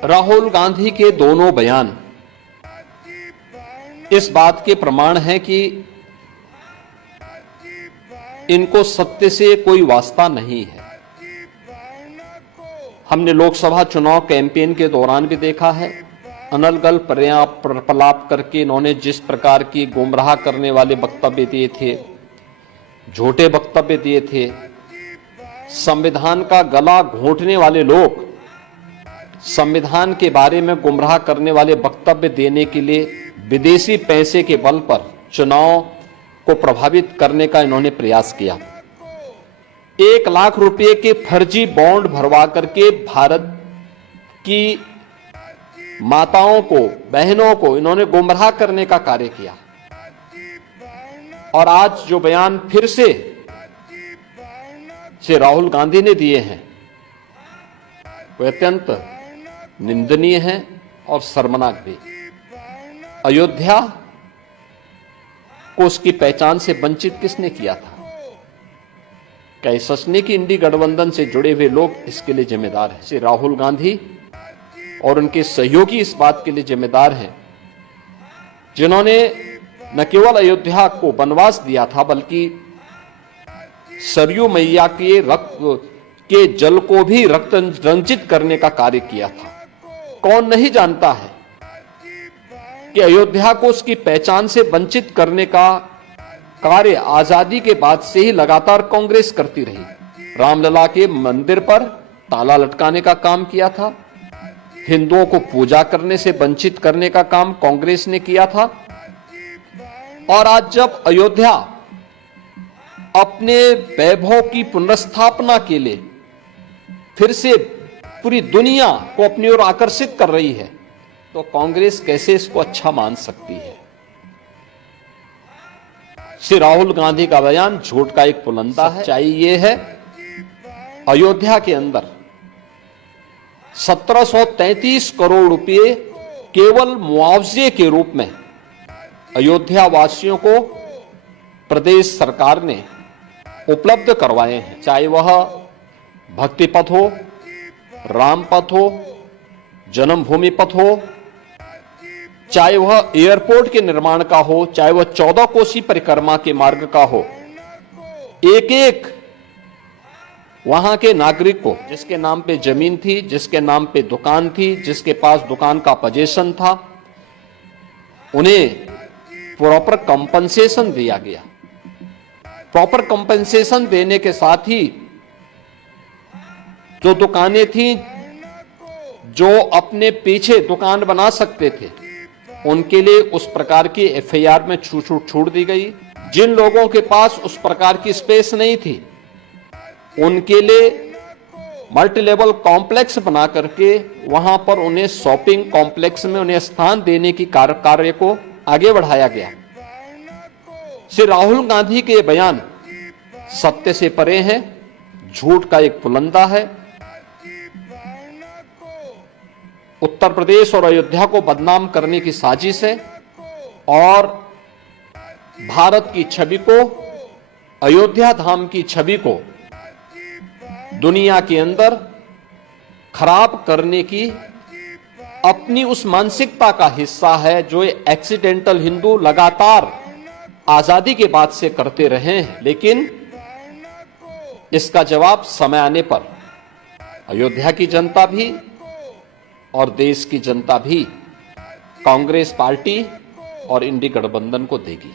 राहुल गांधी के दोनों बयान इस बात के प्रमाण हैं कि इनको सत्य से कोई वास्ता नहीं है। हमने लोकसभा चुनाव कैंपेन के दौरान भी देखा है, अनर्गल प्रलाप करके इन्होंने जिस प्रकार की गुमराह करने वाले वक्तव्य दिए थे, झूठे वक्तव्य दिए थे, संविधान का गला घोंटने वाले लोग संविधान के बारे में गुमराह करने वाले वक्तव्य देने के लिए विदेशी पैसे के बल पर चुनाव को प्रभावित करने का इन्होंने प्रयास किया। 1 लाख रुपए के फर्जी बॉन्ड भरवा करके भारत की माताओं को, बहनों को इन्होंने गुमराह करने का कार्य किया। और आज जो बयान फिर से राहुल गांधी ने दिए हैं वो अत्यंत निंदनीय है और शर्मनाक भी। अयोध्या को उसकी पहचान से वंचित किसने किया था? क्या ये सच नहीं कि इंडी गठबंधन से जुड़े हुए लोग इसके लिए जिम्मेदार हैं? श्री राहुल गांधी और उनके सहयोगी इस बात के लिए जिम्मेदार हैं जिन्होंने न केवल अयोध्या को वनवास दिया था बल्कि सरयू मैया के रक्त के जल को भी रक्त रंजित करने का कार्य किया था। कौन नहीं जानता है कि अयोध्या को उसकी पहचान से वंचित करने का कार्य आजादी के बाद से ही लगातार कांग्रेस करती रही। रामलला के मंदिर पर ताला लटकाने का काम किया था, हिंदुओं को पूजा करने से वंचित करने का काम कांग्रेस ने किया था। और आज जब अयोध्या अपने वैभव की पुनर्स्थापना के लिए फिर से पूरी दुनिया को अपनी ओर आकर्षित कर रही है तो कांग्रेस कैसे इसको अच्छा मान सकती है? श्री राहुल गांधी का बयान झूठ का एक पुलंदा है। सच्चाई ये है, अयोध्या के अंदर 1733 करोड़ रुपए केवल मुआवजे के रूप में अयोध्या वासियों को प्रदेश सरकार ने उपलब्ध करवाए हैं। चाहे वह भक्ति पथ हो, राम पथ हो, जन्मभूमि पथ हो, चाहे वह एयरपोर्ट के निर्माण का हो, चाहे वह 14 कोसी परिक्रमा के मार्ग का हो, एक एक वहां के नागरिक को, जिसके नाम पे जमीन थी, जिसके नाम पे दुकान थी, जिसके पास दुकान का पोजीशन था, उन्हें प्रॉपर कंपनसेशन दिया गया। प्रॉपर कंपनसेशन देने के साथ ही जो दुकानें थी, जो अपने पीछे दुकान बना सकते थे, उनके लिए उस प्रकार की एफआईआर में छूट दी गई। जिन लोगों के पास उस प्रकार की स्पेस नहीं थी, उनके लिए मल्टी लेवल कॉम्प्लेक्स बना करके वहां पर उन्हें शॉपिंग कॉम्प्लेक्स में उन्हें स्थान देने की कार्य को आगे बढ़ाया गया। श्री राहुल गांधी के बयान सत्य से परे हैं, झूठ का एक पुलंदा है। उत्तर प्रदेश और अयोध्या को बदनाम करने की साजिश है और भारत की छवि को, अयोध्या धाम की छवि को दुनिया के अंदर खराब करने की अपनी उस मानसिकता का हिस्सा है जो एक्सीडेंटल हिंदू लगातार आजादी के बाद से करते रहे हैं। लेकिन इसका जवाब समय आने पर अयोध्या की जनता भी और देश की जनता भी कांग्रेस पार्टी और इंडी गठबंधन को देगी।